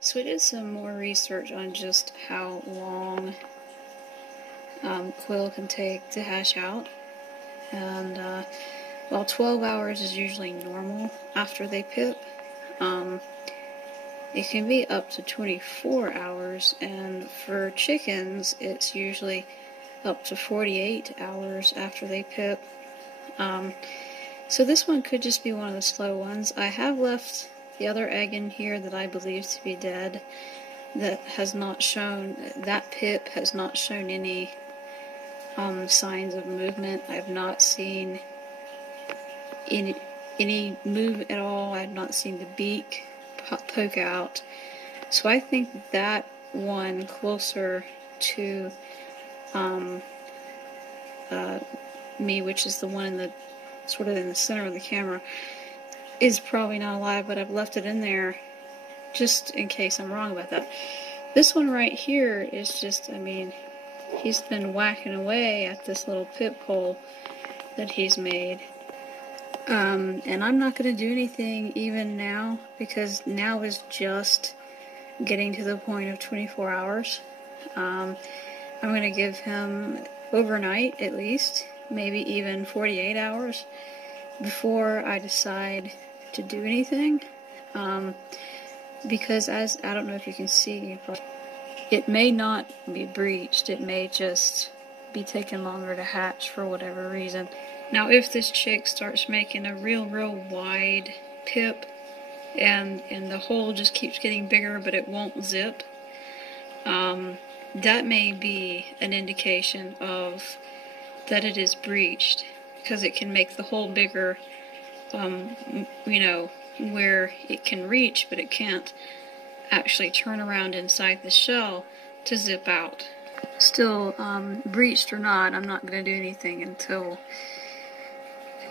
So I did some more research on just how long quail can take to hatch out, and while 12 hours is usually normal after they pip, it can be up to 24 hours, and for chickens it's usually up to 48 hours after they pip. So this one could just be one of the slow ones. I have left the other egg in here that I believe to be dead, that has not shown, that pip has not shown any signs of movement. I have not seen any move at all. I have not seen the beak poke out. So I think that one closer to me, which is the one in the sort of in the center of the camera, is probably not alive, but I've left it in there just in case I'm wrong about that. This one right here is just, I mean, he's been whacking away at this little pip hole that he's made. And I'm not going to do anything even now, because now is just getting to the point of 24 hours. I'm going to give him overnight at least, maybe even 48 hours before I decide to do anything. Because as, I don't know if you can see, it may not be breeched, it may just be taking longer to hatch for whatever reason. Now if this chick starts making a real wide pip, and the hole just keeps getting bigger but it won't zip, that may be an indication of that it is breeched, because it can make the hole bigger, you know, where it can reach, but it can't actually turn around inside the shell to zip out. Still, breeched or not, I'm not going to do anything until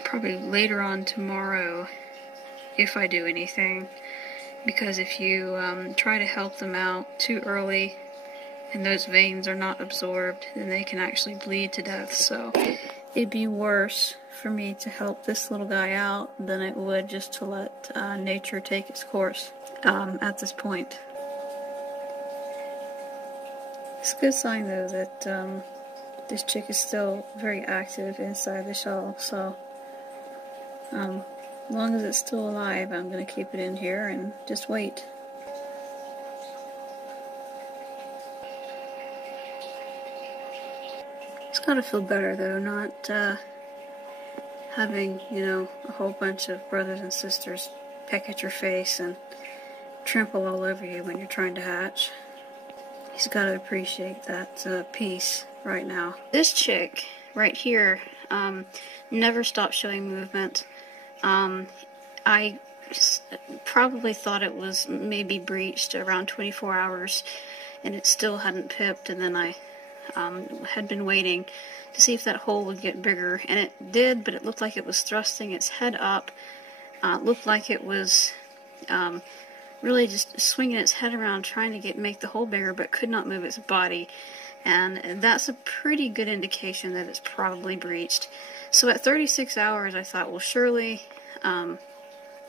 probably later on tomorrow, if I do anything, because if you try to help them out too early and those veins are not absorbed, then they can actually bleed to death. So it'd be worse for me to help this little guy out than it would just to let nature take its course at this point. It's a good sign though that this chick is still very active inside the shell, so as long as it's still alive, I'm going to keep it in here and just wait. It's got to feel better though, not having, you know, a whole bunch of brothers and sisters peck at your face and trample all over you when you're trying to hatch. He's got to appreciate that peace right now. This chick right here never stopped showing movement. I probably thought it was maybe breeched around 24 hours and it still hadn't pipped, and then I had been waiting to see if that hole would get bigger, and it did, but it looked like it was thrusting its head up. Looked like it was really just swinging its head around trying to make the hole bigger, but could not move its body, and that's a pretty good indication that it's probably breeched. So at 36 hours I thought, well, surely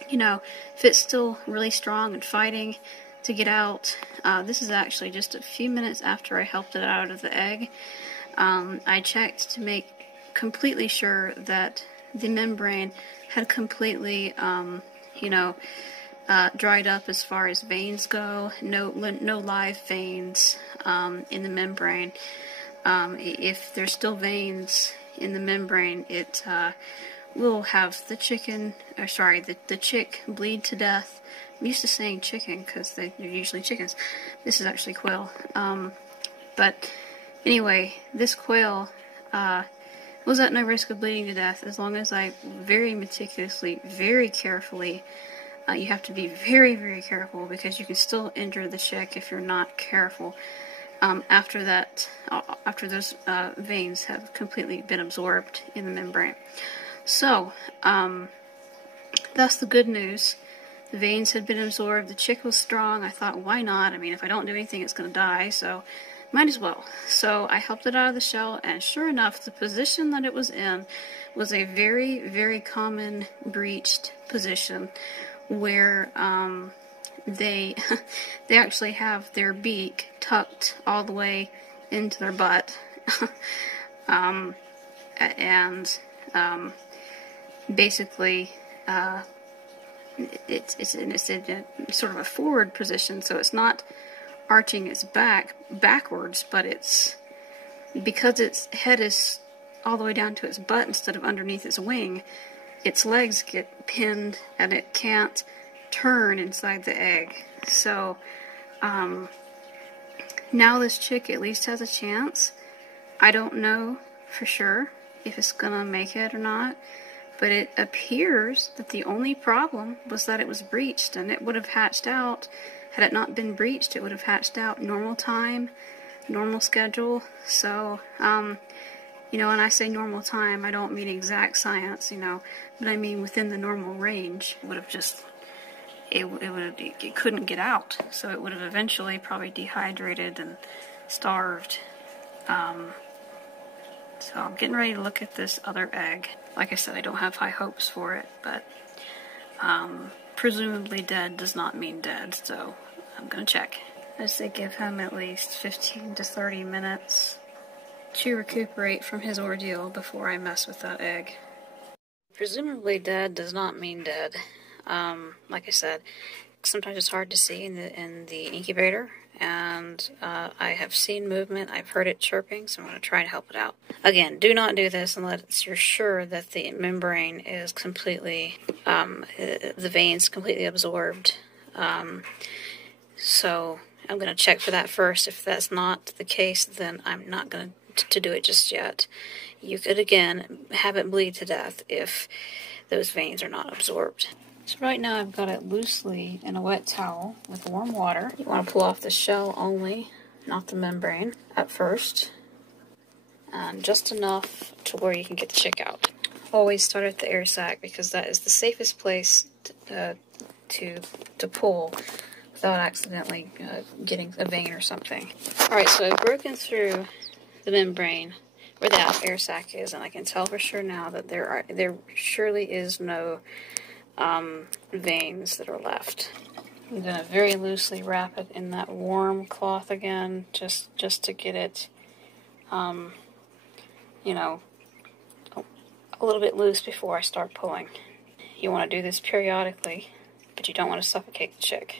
you know, if it's still really strong and fighting to get out. This is actually just a few minutes after I helped it out of the egg. I checked to make completely sure that the membrane had completely, you know, dried up as far as veins go. No live veins in the membrane. If there's still veins in the membrane, it will have the chicken, or sorry, the chick bleed to death. I'm used to saying chicken because they're usually chickens. This is actually quail. But anyway, this quail was at no risk of bleeding to death as long as I very meticulously, very carefully, you have to be very, very careful because you can still injure the chick if you're not careful. After those veins have completely been absorbed in the membrane. So, that's the good news. The veins had been absorbed, the chick was strong. I thought, why not? I mean, if I don't do anything, it's going to die, so might as well. So I helped it out of the shell, and sure enough, the position that it was in was a very, very common breeched position where they they actually have their beak tucked all the way into their butt. And basically it's in a sort of a forward position, so it's not arching its back backwards, but it's because its head is all the way down to its butt instead of underneath its wing, its legs get pinned and it can't turn inside the egg. So now this chick at least has a chance. I don't know for sure if it's gonna make it or not, but it appears that the only problem was that it was breeched, and it would have hatched out. Had it not been breeched, it would have hatched out normal time, normal schedule. So, you know, when I say normal time, I don't mean exact science, you know, but I mean within the normal range. It would have just, it couldn't get out, so it would have eventually probably dehydrated and starved. So I'm getting ready to look at this other egg. Like I said, I don't have high hopes for it, but presumably dead does not mean dead, so I'm gonna check. I say give him at least 15 to 30 minutes to recuperate from his ordeal before I mess with that egg. Presumably dead does not mean dead. Like I said, sometimes it's hard to see in the incubator, and I have seen movement, I've heard it chirping, so I'm going to try to help it out. Again, do not do this unless you're sure that the membrane is completely, the veins completely absorbed. So I'm going to check for that first. If that's not the case, then I'm not going to do it just yet. You could, again, have it bleed to death if those veins are not absorbed. So right now I've got it loosely in a wet towel with warm water. You want to pull off the shell only, not the membrane, at first. And just enough to where you can get the chick out. Always start at the air sac because that is the safest place to pull without accidentally getting a vein or something. Alright, so I've broken through the membrane where the air sac is, and I can tell for sure now that there surely is no veins that are left. I'm going to very loosely wrap it in that warm cloth again, just to get it, you know, a little bit loose before I start pulling. You want to do this periodically, but you don't want to suffocate the chick.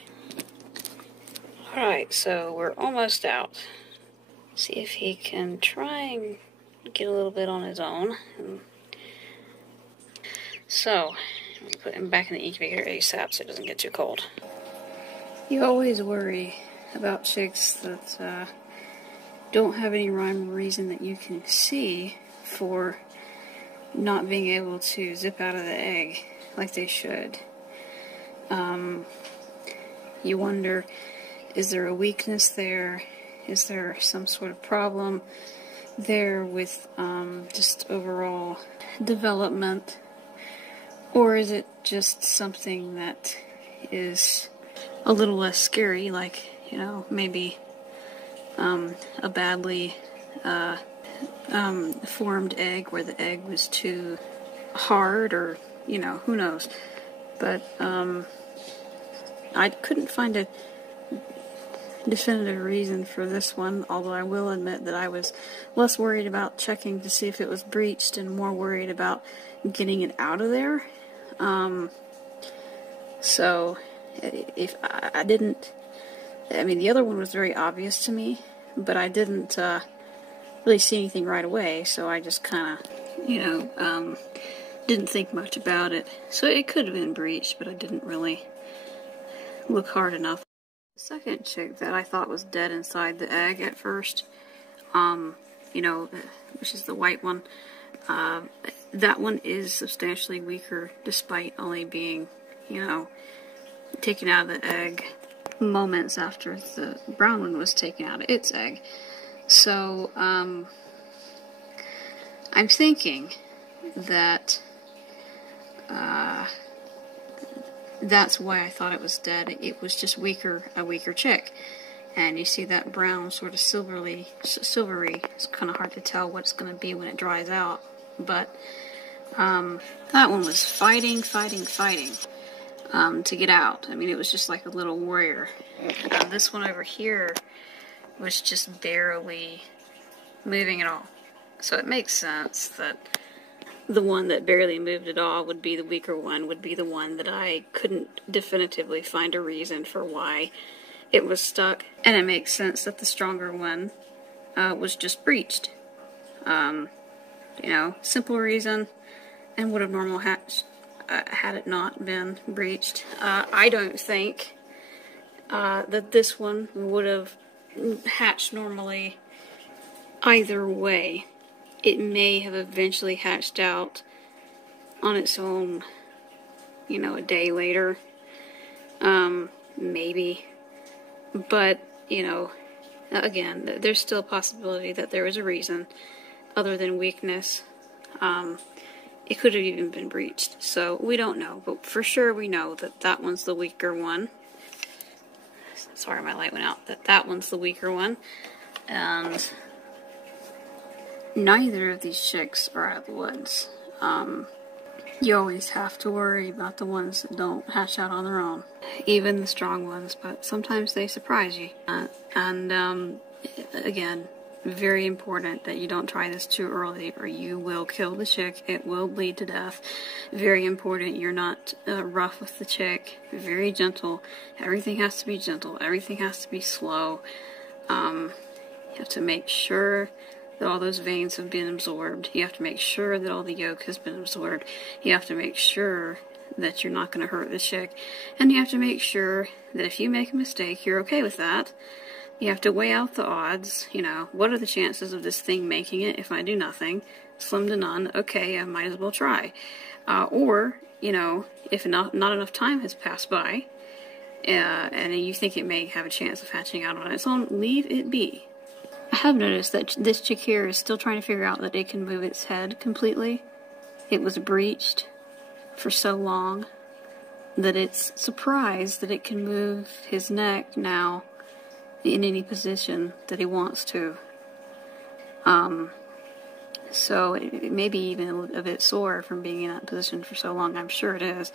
Alright, so we're almost out. See if he can try and get a little bit on his own. So, I'm going to put him back in the incubator ASAP so it doesn't get too cold. You always worry about chicks that don't have any rhyme or reason that you can see for not being able to zip out of the egg like they should. You wonder, is there a weakness there? Is there some sort of problem there with just overall development? Or is it just something that is a little less scary, like, you know, maybe a badly formed egg where the egg was too hard, or, you know, who knows. But I couldn't find a definitive reason for this one, although I will admit that I was less worried about checking to see if it was breeched and more worried about getting it out of there. So if I didn't, I mean, the other one was very obvious to me, but I didn't really see anything right away, so I just kind of, you know, didn't think much about it. So it could have been breeched, but I didn't really look hard enough. The second chick that I thought was dead inside the egg at first, you know, which is the white one, that one is substantially weaker despite only being, you know, taken out of the egg moments after the brown one was taken out of its egg. So, I'm thinking that that's why I thought it was dead. It was just a weaker chick. And you see that brown sort of silvery. It's kind of hard to tell what it's going to be when it dries out. But that one was fighting. to get out. I mean, it was just like a little warrior. This one over here was just barely moving at all. So it makes sense that the one that barely moved at all would be the weaker one, would be the one that I couldn't definitively find a reason for why it was stuck. And it makes sense that the stronger one was just breeched. You know, simple reason, and would have normal hatched had it not been breeched. I don't think that this one would have hatched normally either way. It may have eventually hatched out on its own, you know, a day later. Maybe. But, you know, again, there's still a possibility that there was a reason other than weakness. It could have even been breeched. So we don't know. But for sure we know that that one's the weaker one. Sorry, my light went out. That one's the weaker one. And neither of these chicks are out of the woods. You always have to worry about the ones that don't hatch out on their own. Even the strong ones, but sometimes they surprise you. Again, very important that you don't try this too early or you will kill the chick. It will bleed to death. Very important you're not rough with the chick. Very gentle. Everything has to be gentle. Everything has to be slow. You have to make sure that all those veins have been absorbed. You have to make sure that all the yolk has been absorbed. You have to make sure that you're not going to hurt the chick. And you have to make sure that if you make a mistake, you're okay with that. You have to weigh out the odds. You know, what are the chances of this thing making it if I do nothing? Slim to none. Okay, I might as well try. Or, you know, if not enough time has passed by, and you think it may have a chance of hatching out on its own, leave it be. I have noticed that this chick here is still trying to figure out that it can move its head completely. It was breeched for so long that it's surprised that it can move his neck now in any position that he wants to. So it may be even a bit sore from being in that position for so long. I'm sure it is.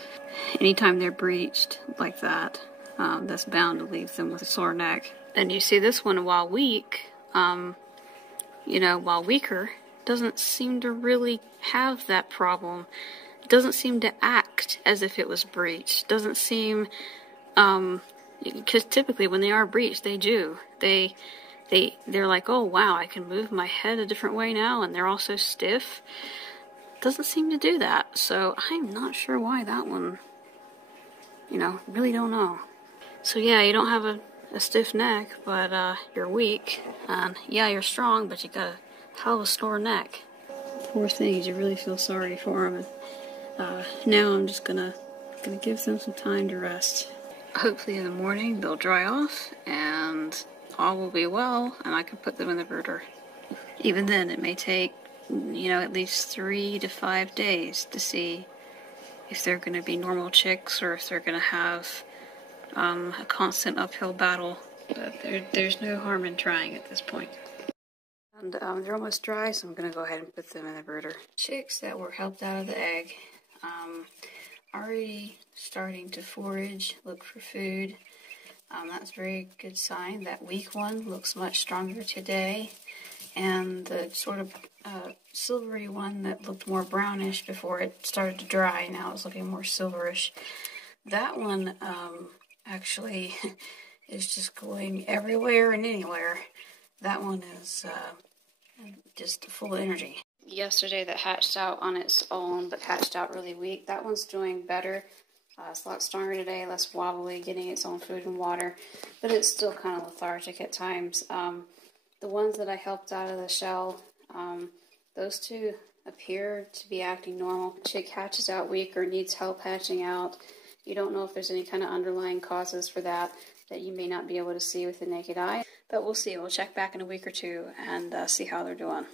Anytime they're breeched like that, that's bound to leave them with a sore neck. And you see this one, while weak, you know, while weaker, doesn't seem to really have that problem. It doesn't seem to act as if it was breeched. Doesn't seem, because typically when they are breeched, they do. They're like, oh wow, I can move my head a different way now, and they're also stiff. Doesn't seem to do that. So I'm not sure why that one, you know, really don't know. So yeah, you don't have a stiff neck, but you're weak, and yeah, you're strong, but you got a hell of a sore neck. Poor things, you really feel sorry for them. And now I'm just gonna give them some time to rest. Hopefully in the morning they'll dry off, and all will be well, and I can put them in the brooder. Even then, it may take, you know, at least 3 to 5 days to see if they're going to be normal chicks or if they're going to have a constant uphill battle, but there's no harm in trying at this point. And they're almost dry, so I'm going to go ahead and put them in the brooder. Chicks that were helped out of the egg, already starting to forage, look for food. That's a very good sign. That weak one looks much stronger today, and the sort of silvery one that looked more brownish before it started to dry, now it's looking more silverish. That one actually is just going everywhere and anywhere. That one is just full of energy. Yesterday that hatched out on its own, but hatched out really weak. That one's doing better. It's a lot stronger today, less wobbly, getting its own food and water, but it's still kind of lethargic at times. The ones that I helped out of the shell, those two appear to be acting normal. Chick hatches out weak or needs help hatching out. You don't know if there's any kind of underlying causes for that you may not be able to see with the naked eye, but we'll see. We'll check back in a week or two and see how they're doing.